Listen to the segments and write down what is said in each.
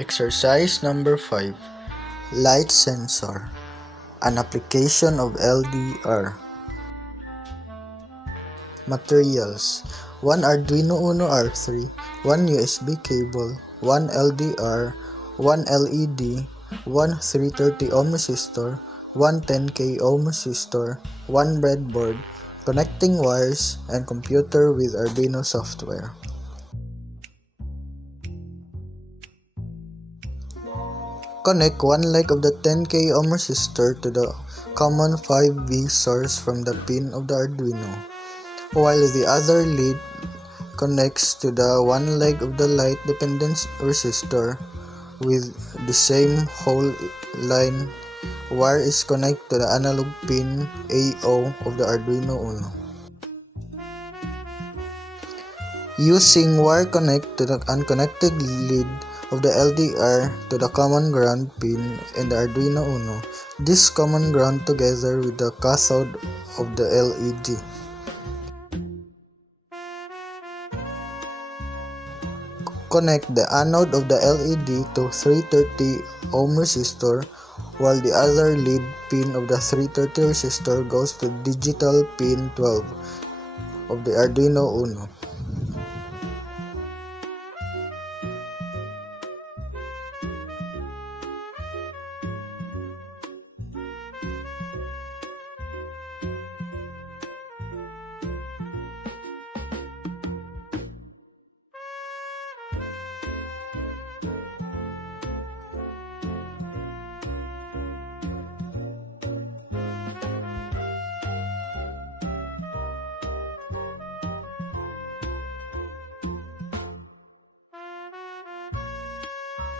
Exercise number 5. Light sensor. An application of LDR. Materials: 1 Arduino Uno R3, 1 USB cable, 1 LDR, 1 LED, 1 330 ohm resistor, 1 10k ohm resistor, 1 breadboard, connecting wires, and computer with Arduino software. Connect one leg of the 10k ohm resistor to the common 5V source from the pin of the Arduino, while the other lead connects to the one leg of the light dependent resistor. With the same whole line, wire is connected to the analog pin AO of the Arduino Uno. Using wire connect to the unconnected lead of the LDR to the common ground pin in the Arduino Uno. This common ground together with the cathode of the LED. Connect the anode of the LED to 330 ohm resistor, while the other lead pin of the 330 resistor goes to digital pin 12 of the Arduino Uno.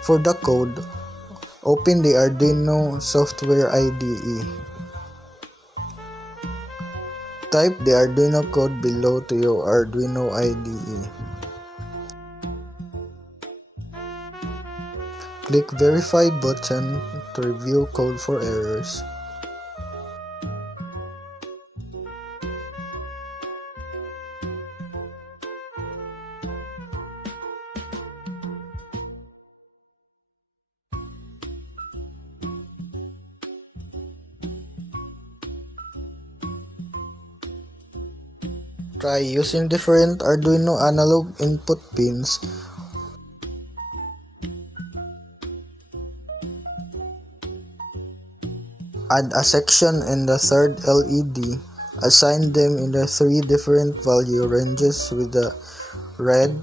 For the code, open the Arduino software IDE. Type the Arduino code below to your Arduino IDE. Click Verify button to review code for errors. Try using different Arduino analog input pins. Add a section in the third LED. Assign them in the 3 different value ranges with the red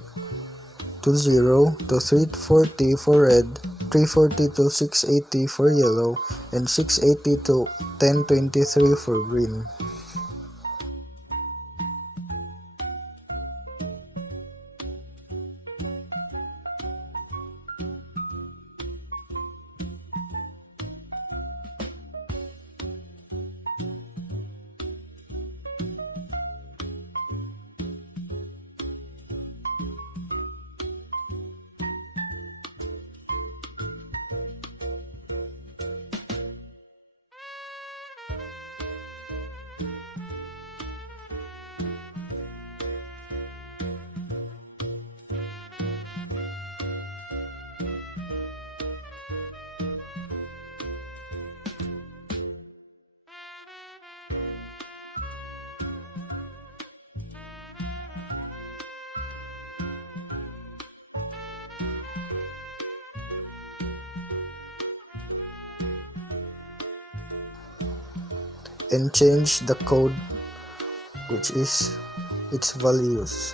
to 0 to 340 for red, 340 to 680 for yellow, and 680 to 1023 for green. And change the code, which is its values.